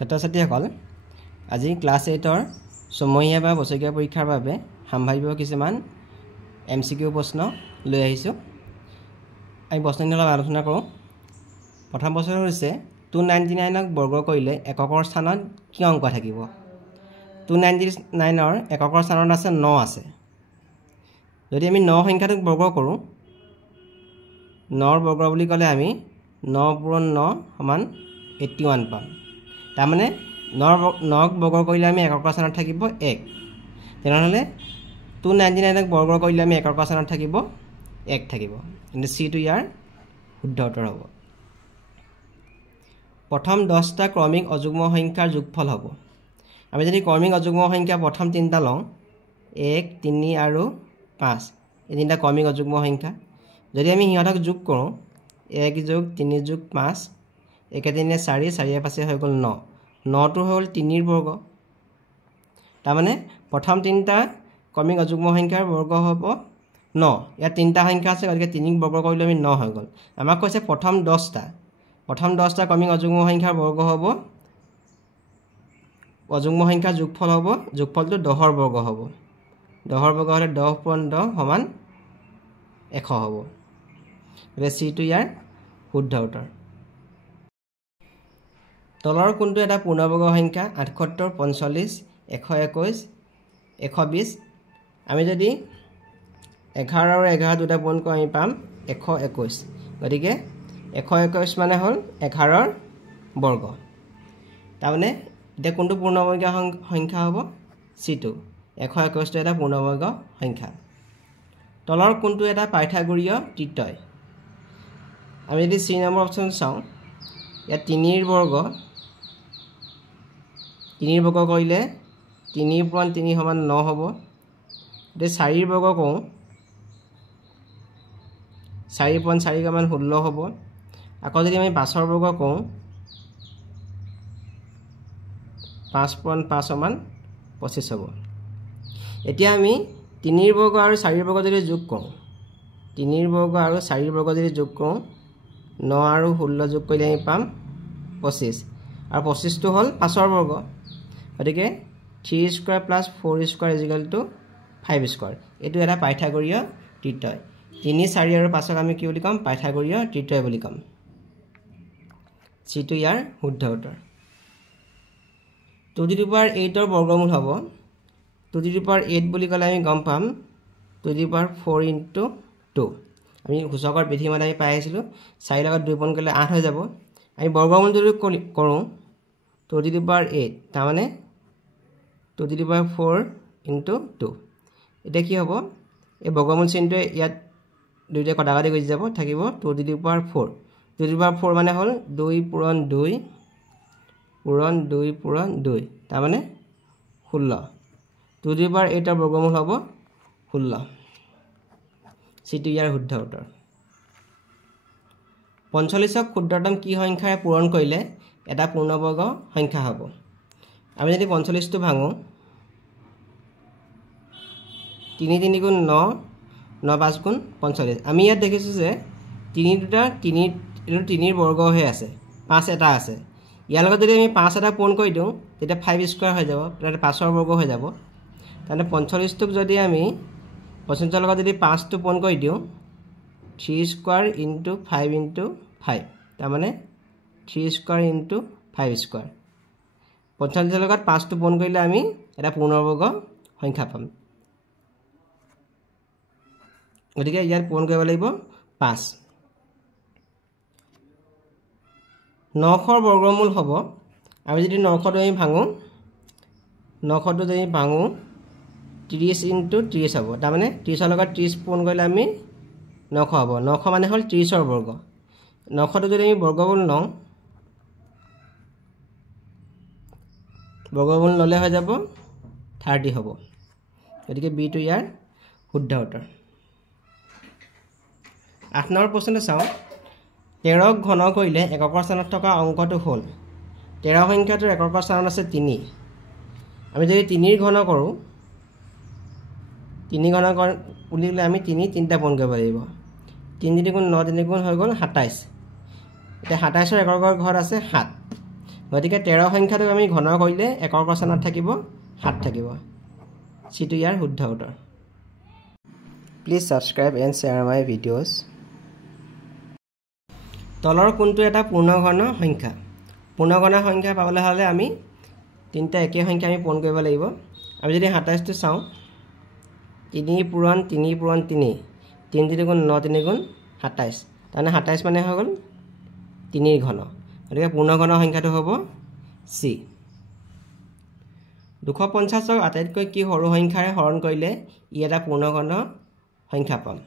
ছাত্ৰ-ছাত্ৰীসকল আজি ক্লাছ 8ৰ সমহীয়া বা বছৰীয়া পৰীক্ষাৰ বাবে সম্ভাৱ্য কিছুমান MCQ প্ৰশ্ন লৈ আহিছো। আমি প্ৰশ্নখিনি অলপ আলোচনা কৰোঁ। প্ৰথম প্ৰশ্ন হৈছে 299ক বৰ্গ কৰিলে এককৰ স্থানত কি অংক থাকিব? 299ৰ এককৰ স্থানত আছে 9 আছে। যদি আমি 9 সংখ্যাটোক বৰ্গ কৰোঁ 9ৰ বৰ্গ বুলি ক'লে আমি 9 পূৰণ 9 সমান 81 পাম। তাৰমানে 9ক বৰ্গ কৰিলে আমি এককৰ স্থানত থাকিব 1। তেনেহ'লে 299ক বৰ্গ কৰিলে আমি এককৰ স্থানত থাকিব 1 থাকিব। কিন্তু সিটো ইয়াৰ শুদ্ধ উত্তৰ হ'ব। প্ৰথম 10টা ক্ৰমিক অযুগ্ম সংখ্যাৰ যোগফল হ'ব। আমি যদি ক্ৰমিক অযুগ্ম সংখ্যা প্ৰথম 3টা লওঁ 1, 3 আৰু 5 এই তিনিটা ক্ৰমিক অযুগ্ম সংখ্যা। যদি আমি সিহঁতক যোগ কৰোঁ 1 যোগ 3 যোগ 5 1 3 4 4 5 হৈ গ'ল 9। 9টো হ'ল 3ৰ বৰ্গ। তাৰমানে প্ৰথম 3টা ক্ৰমিক অযুগ্ম সংখ্যাৰ বৰ্গ হ'ব 9। ইয়াত 3টা সংখ্যা আছে গতিকে 3ক বৰ্গ কৰিলে আমি 9 হৈ গ'ল। আমাক কৈছে প্ৰথম 10টা ক্ৰমিক অযুগ্ম সংখ্যাৰ বৰ্গ হ'ব অযুগ্ম সংখ্যাৰ যোগফল হ'ব, যোগফলটো 10ৰ বৰ্গ হ'ব। 10ৰ বৰ্গ হ'লে 10 পূৰণ 10 সমান 100 হ'ব। গতিকে সিটো ইয়াৰ শুদ্ধ উত্তৰ। তলৰ কোনটো এটা পূৰ্ণবৰ্গ সংখ্যা 78, 45, 121, 120? আমি যদি 11 আৰু 11 দুটা পূৰণ কৰোঁ আমি পাম 121। গতিকে 121 মানে হ'ল 11ৰ বৰ্গ। তাৰমানে এতিয়া কোনটো পূৰ্ণবৰ্গ সংখ্যা হ'ব? সিটো 121টো এটা পূৰ্ণবৰ্গ সংখ্যা। তলৰ কোনটো এটা পাইথাগোৰীয় ত্ৰিতয়? আমি যদি 3 নম্বৰ অপশ্যন চাওঁ ইয়াত 3ৰ বৰ্গ কৰিলে 3 পূৰণ 3 সমান 9 হ'ব। যদি 4ৰ বৰ্গ কৰোঁ 4 পূৰণ 4 সমান 16 হ'ব। আকৌ যদি আমি 5ৰ বৰ্গ কৰোঁ 5 পূৰণ 5 সমান 25 হ'ব। এতিয়া আমি 3ৰ বৰ্গ আৰু 4ৰ বৰ্গ যদি যোগ কৰোঁ 3ৰ বৰ্গ আৰু 4ৰ বৰ্গ যদি যোগ কৰোঁ 9 আৰু 16 যোগ কৰিলে আমি পাম 25 আৰু 25টো হ'ল 5ৰ বৰ্গ। গতিকে 3 square plus 4 square equal to 5 square. এইটো এটা পাইথাগোৰীয় ত্ৰিতয়। 3, 4 আৰু 5ক আমি কি বুলি ক'ম? পাইথাগোৰীয় ত্ৰিতয় বুলি ক'ম। সিটো ইয়াৰ শুদ্ধ উত্তৰ। 2^8ৰ বৰ্গমূল হ'ব 2^8 বুলি ক'লে আমি গম পাম 2^4 × 2। আমি সূচকৰ বিধিমতে আমি পাই আহিছিলোঁ 4 লগত 2 পূৰণ কৰিলে 8 হৈ যাব। আমি বৰ্গমূল যদি কৰোঁ 2^8 তাৰমানে 2^4 × 2। এতিয়া কি হ'ব? এই বৰ্গমূল চিহ্নটোৱে ইয়াত দুইটা কটাকটি গুচি যাব, থাকিব 2^4। 2^4 মানে হ'ল 2 পূৰণ 2 পূৰণ 2 পূৰণ 2 তাৰমানে 16। 2^8ৰ বৰ্গমূল হ'ব 16। সিটো ইয়াৰ শুদ্ধ উত্তৰ। 45ক ক্ষুদ্ৰতম কি সংখ্যাৰে পূৰণ কৰিলে এটা পূৰ্ণবৰ্গ সংখ্যা হ'ব? আমি যদি 45টো ভাঙোঁ 3 3 গুণ 9, 9 5 গুণ 45। আমি ইয়াত দেখিছোঁ যে 3ৰ বৰ্গহে আছে, 5 এটা আছে। ইয়াৰ লগত যদি আমি 5 এটা পূৰণ কৰি দিওঁ তেতিয়া 5 স্কোৱাৰ হৈ যাব, তেতিয়া 5ৰ বৰ্গ হৈ যাব। তাৰমানে 45টোক যদি আমি 45ৰ লগত যদি 5টো পূৰণ কৰি দিওঁ 3 স্কোৱাৰ × 5 × 5 তাৰমানে 3 স্কোৱাৰ × 5 স্কোৱাৰ। 45ৰ লগত 5টো পূৰণ কৰিলে আমি এটা পূৰ্ণবৰ্গ সংখ্যা পাম। গতিকে ইয়াত পূৰণ কৰিব লাগিব 5। 900ৰ বৰ্গমূল হ'ব, আমি যদি 900টো আমি ভাঙোঁ 30 × 30 হ'ব। তাৰমানে 30ৰ লগত 30 পূৰণ কৰিলে আমি 900 হ'ব। 900 মানে হ'ল 30ৰ বৰ্গ। 900টো যদি আমি বৰ্গমূল লওঁ বৰ্গমূল ল'লে হৈ যাব 30 হ'ব। গতিকে বিটো ইয়াৰ শুদ্ধ উত্তৰ। 8 নম্বৰ প্ৰশ্নটো চাওঁ। 13ক ঘন কৰিলে এককৰ স্থানত থকা অংকটো হ'ল 13 সংখ্যাটোৰ এককৰ স্থানত আছে 3। আমি যদি 3ৰ ঘন কৰোঁ 3 ঘন বুলিলে আমি 3টা পূৰণ কৰিব লাগিব। 3 3 গুণ 9 3 গুণ হৈ গ'ল 27। এতিয়া 27ৰ এককৰ ঘৰ আছে 7। গতিকে 13 সংখ্যাটোক আমি ঘন কৰিলে একৰ স্থানত থাকিব 7 থাকিব সিটো ইয়াৰ শুদ্ধ উত্তৰ please subscribe and share my videos তলৰ কোনটো এটা পূৰ্ণঘন সংখ্যা পূৰ্ণঘন সংখ্যা পাবলৈ হলে আমি তিনটা একে সংখ্যা আমি পূৰণ কৰিব লাগিব আমি যদি 27 টো চাও 3 পূৰণ 3 পূৰণ 3 3 3 গুণ 9 3 গুণ 27 তানে 27 মানে হৈ গল 3 ঘন গতিকে পূৰ্ণঘন সংখ্যাটো হ'ব c 250 ক আটাইতকৈ কি সৰু সংখ্যাৰে হৰণ কৰিলে ই এটা পূৰ্ণঘন সংখ্যা পাম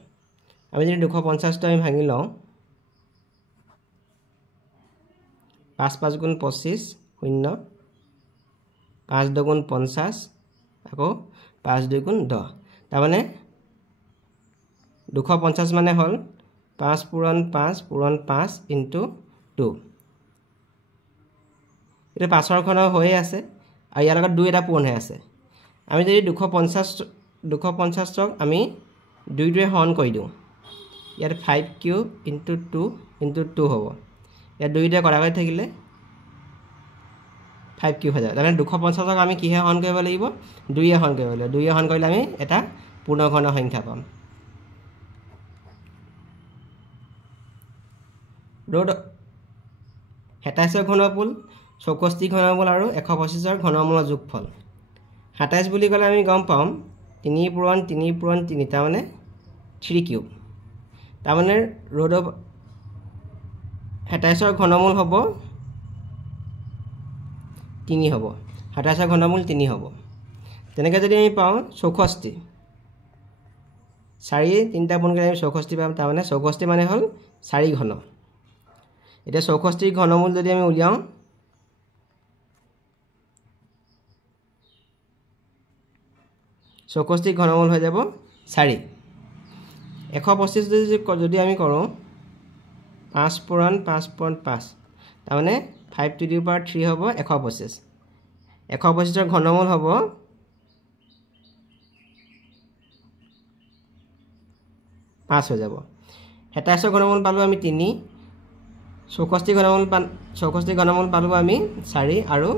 আমি যদি 250 টো আমি ভাঙি লওঁ 5 5 গুণ 25 শূন্য 5 2 গুণ 50 আকৌ 5 2 গুণ 10 তাৰ মানে 250 মানে হল 5 পূৰণ 5 পূৰণ 5 ইনটু 2 এটা 5 ৰ ঘন হৈ আছে আৰু ইয়াৰ লগত 2 এটা পূৰণ হৈ আছে আমি যদি 250 ক আমি 2 ৰে হৰণ কৰি দিওঁ ইয়াত 5 কিউব ইনটু 2 ইনটু 2 হ'ব ইয়াত 2 ৰে কৰা হৈ থাকিলে 5 কিউব হৈ যায় মানে 250 ক আমি কিহে হৰণ কৰিব লাগিব 2 এ হৰণ কৰিব লাগিব 2 এ হৰণ কৰিলে আমি এটা পূৰ্ণঘন সংখ্যা পাম ৰোড 27 ৰ ঘনমূল 64 ঘনমূল আৰু 125 ৰ ঘনমূলৰ যোগফল 27 বুলি ক'লে আমি গম পাম 3 পূৰণ 3 পূৰণ 3 তাৰ মানে 3 কিউব তাৰ মানে ৰোড 27 ৰ ঘনমূল হ'ব 3 হ'ব 27 ৰ ঘনমূল 3 হ'ব তেনেকৈ যদি আমি পাওঁ 64 4 তিনটা পূৰণ কৰি আমি 64 পাম তাৰ মানে 64 মানে হ'ল 4 ঘন এটা 64 ঘনমূল যদি আমি উলিয়াও 64 ঘনমূল হৈ যাব 4 125 যদি আমি কৰো 5 পূৰণ 5 পূৰণ 5 তাৰ মানে 5 টু দি পাৱাৰ 3 হ'ব 125 125 ৰ ঘনমূল হ'ব 5 হৈ যাব 27 ৰ ঘনমূল পালো আমি 3 64 ঘনমূল পালো আমি 4 আৰু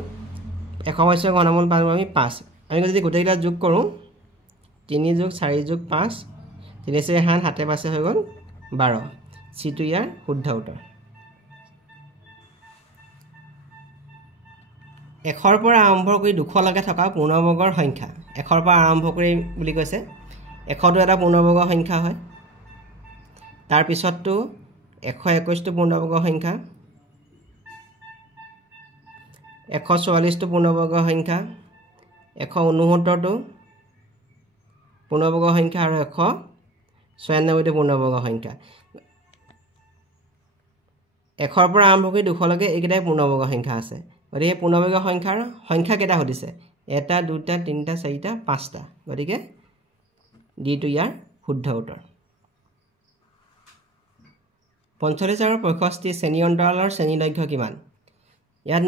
125 ৰ ঘনমূল পালো আমি 5 আমি যদি গোটেইটা যোগ কৰো 3 যোগ 4 যোগ 5 3 4 7 7 5 হৈ গল 12 সিটো ইয়াৰ শুদ্ধ উত্তৰ এখৰ পৰা আৰম্ভ কৰি 200 লৈকে থকা পূৰ্ণবৰ্গৰ সংখ্যা এখৰ পৰা আৰম্ভ কৰি বুলি কৈছে এখটো এটা পূৰ্ণবৰ্গ সংখ্যা হয় তাৰ পিছতটো 121 টো পূৰ্ণবৰ্গ সংখ্যা 144 টো পূৰ্ণবৰ্গ সংখ্যা 169 টো পূৰ্ণবৰ্গ সংখ্যা আৰু 196 টো পূৰ্ণবৰ্গ সংখ্যা এখৰ পৰা আৰম্ভ কৰি 200 লৈকে এইকেইটাই পূৰ্ণবৰ্গ সংখ্যা আছে গতিকে পূৰ্ণবৰ্গ সংখ্যাৰ সংখ্যা কেইটা হদিছে এটা দুটা তিনটা চাৰিটা পাঁচটা গতিকে ডি টু ইয়াৰ শুদ্ধ উত্তৰ 45 আৰু 65 শ্ৰেণী অন্তৰালৰ শ্ৰেণী দৈৰ্ঘ্য কিমান ইয়াত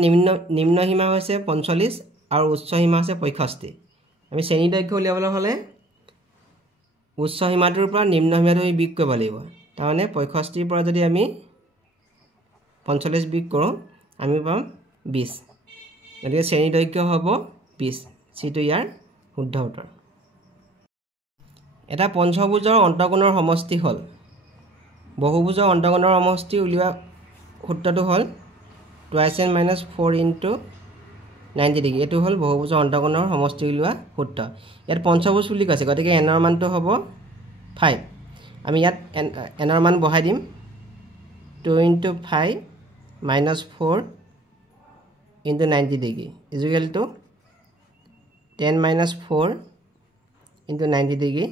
নিম্ন সীমা হৈছে 45 আৰু উচ্চ সীমা হৈছে 65 আমি শ্ৰেণী দৈৰ্ঘ্য উলিয়াবলৈ হলে উচ্চ সীমাটোৰ পৰা নিম্ন সীমাটো বিয়োগ কৰিব লাগিব তাৰ মানে 65 ৰ পৰা যদি আমি 45 বিয়োগ কৰো আমি পাম 20 গতিকে শ্ৰেণী দৈৰ্ঘ্য হ'ব 20 সিটো ইয়াৰ শুদ্ধ উত্তৰ এটা পঞ্চভুজৰ অন্তঃকোণৰ সমষ্টি হ'ল বহুভুজৰ অন্তঃকোণৰ সমষ্টি উলিওৱা সূত্ৰটো হ'ল 2 n - 4 * 90 ডিগ্ৰী এটো হ'ল বহুভুজৰ অন্তঃকোণৰ সমষ্টি উলিওৱা সূত্ৰ ইয়াত পঞ্চভুজ বুলি কৈছে গতিকে n ৰ মানটো হ'ব 5 আমি ইয়াত n ৰ মান বহাই দিম 2 * 5 - 4 into 90 degree is equal to 10 minus 4 into 90 degree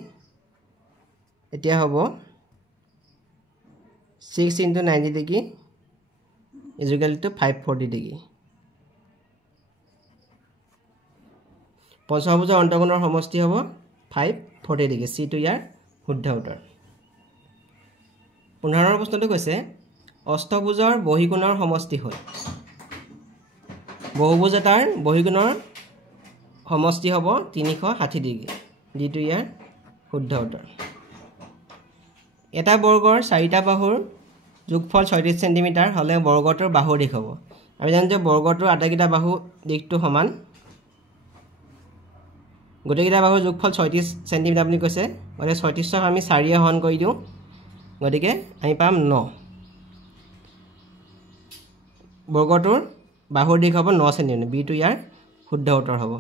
এতিয়া হ'ব 6 into 90 degree is equal to 540 degree পঞ্চভুজৰ অন্তঃকোণৰ সমষ্টি হ'ব 540 degree c to ইয়াৰ শুদ্ধ উত্তৰ 15 প্ৰশ্নটো কৈছে অষ্টভুজৰ বহিকোণৰ সমষ্টি হ'ল বহুভুজ এটাৰ বহিকোণৰ সমষ্টি হ'ব 360 ডিগ্ৰী ডিটো ইয়াৰ শুদ্ধ উত্তৰ এটা বৰ্গৰ 4টা বাহুৰ যোগফল 36 সেমি হলে বৰ্গটোৰ বাহুৰ দিশ হ'ব আমি জানো যে বৰ্গটোৰ আটাইকেইটা বাহু দিশটো সমান গোটেইকেইটা বাহুৰ যোগফল 36 সেন্টিমিটাৰ বুলি কৈছে গতিকে 36ক আমি 4 হৰণ কৰি দিওঁ গতিকে আমি পাম 9 বৰ্গটোৰ বাহুৰ দিশ হ'ব 9 সেন্টিমিটাৰ বিটো ইয়াৰ শুদ্ধ উত্তৰ হ'ব